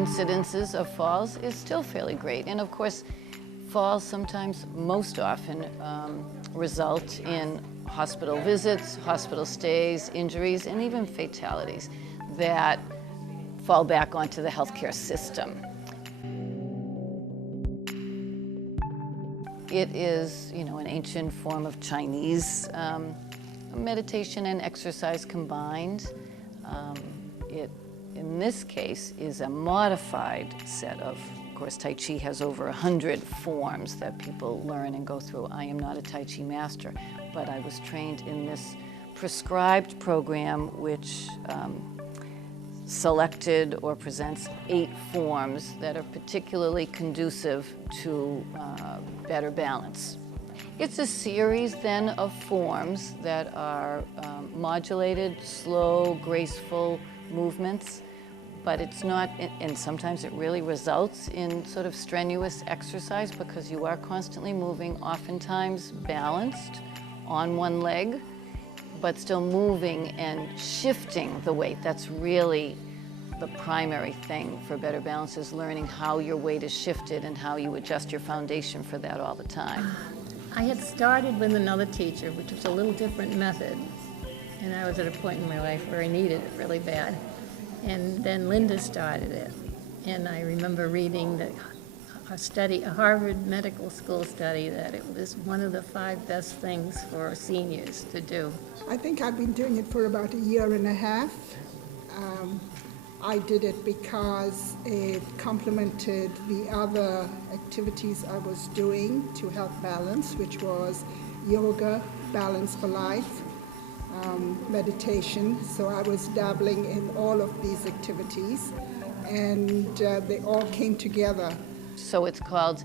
incidences of falls is still fairly great. And of course, falls sometimes, most often, result in hospital visits, hospital stays, injuries, and even fatalities that fall back onto the healthcare system. It is, an ancient form of Chinese meditation and exercise combined. It, in this case, is a modified set of course, Tai Chi has over 100 forms that people learn and go through. I am not a Tai Chi master, but I was trained in this prescribed program which selected or presents 8 forms that are particularly conducive to better balance. It's a series then of forms that are modulated, slow, graceful movements, but it's not, and sometimes it really results in sort of strenuous exercise because you are constantly moving, oftentimes balanced on one leg, but still moving and shifting the weight. That's really the primary thing for better balance, is learning how your weight is shifted and how you adjust your foundation for that all the time. I had started with another teacher, which was a little different method, and I was at a point in my life where I needed it really bad. And then Linda started it, and I remember reading that a Harvard Medical School study, that it was one of the 5 best things for seniors to do. I think I've been doing it for about a year and a half. I did it because it complemented the other activities I was doing to help balance, which was yoga, balance for life, meditation. So I was dabbling in all of these activities, and they all came together. So it's called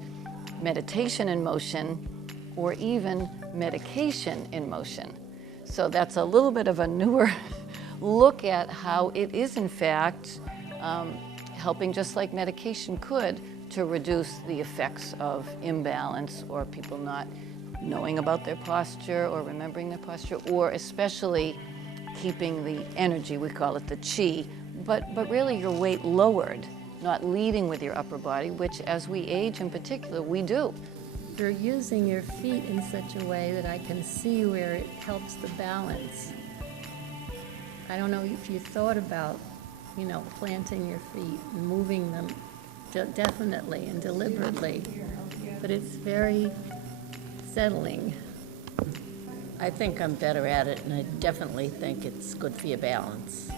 meditation in motion, or even medication in motion. So that's a little bit of a newer look at how it is in fact helping, just like medication could, to reduce the effects of imbalance or people not knowing about their posture or remembering their posture, or especially keeping the energy, we call it the chi, but really your weight lowered, not leading with your upper body, which as we age in particular, we do. You're using your feet in such a way that I can see where it helps the balance. I don't know if you thought about, planting your feet and moving them definitely and deliberately, but it's very settling. I think I'm better at it, and I definitely think it's good for your balance.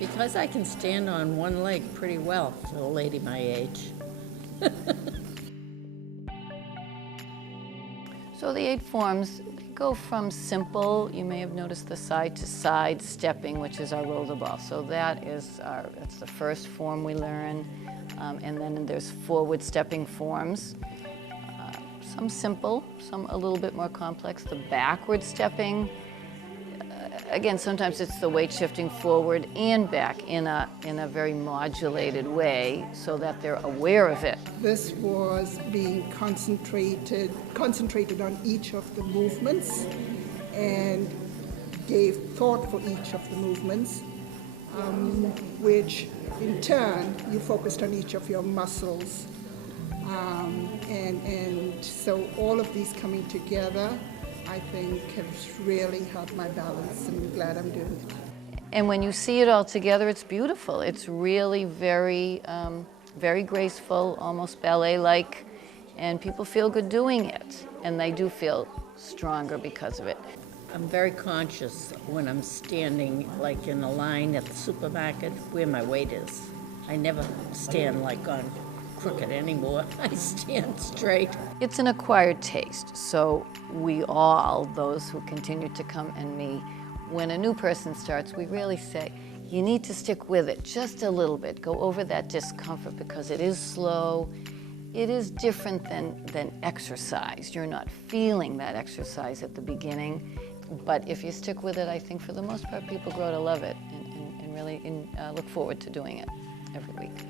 Because I can stand on one leg pretty well for a lady my age. So the 8 forms go from simple, you may have noticed the side-to-side stepping, which is our roll the ball. So that's the first form we learn. And then there's forward stepping forms. Some simple, some a little bit more complex. The backward stepping, again, sometimes it's the weight shifting forward and back in a very modulated way so that they're aware of it. This was being concentrated on each of the movements and gave thought for each of the movements, which in turn you focused on each of your muscles. And so all of these coming together, I think, has really helped my balance, and I'm glad I'm doing it. And when you see it all together, it's beautiful. It's really very, very graceful, almost ballet-like, and people feel good doing it, and they do feel stronger because of it. I'm very conscious when I'm standing, like in a line at the supermarket, where my weight is. I never stand like on crooked anymore. I stand straight. It's an acquired taste, so we all, those who continue to come and me, when a new person starts, we really say, you need to stick with it just a little bit. Go over that discomfort because it is slow. It is different than exercise. You're not feeling that exercise at the beginning, but if you stick with it, I think for the most part, people grow to love it and really look forward to doing it every week.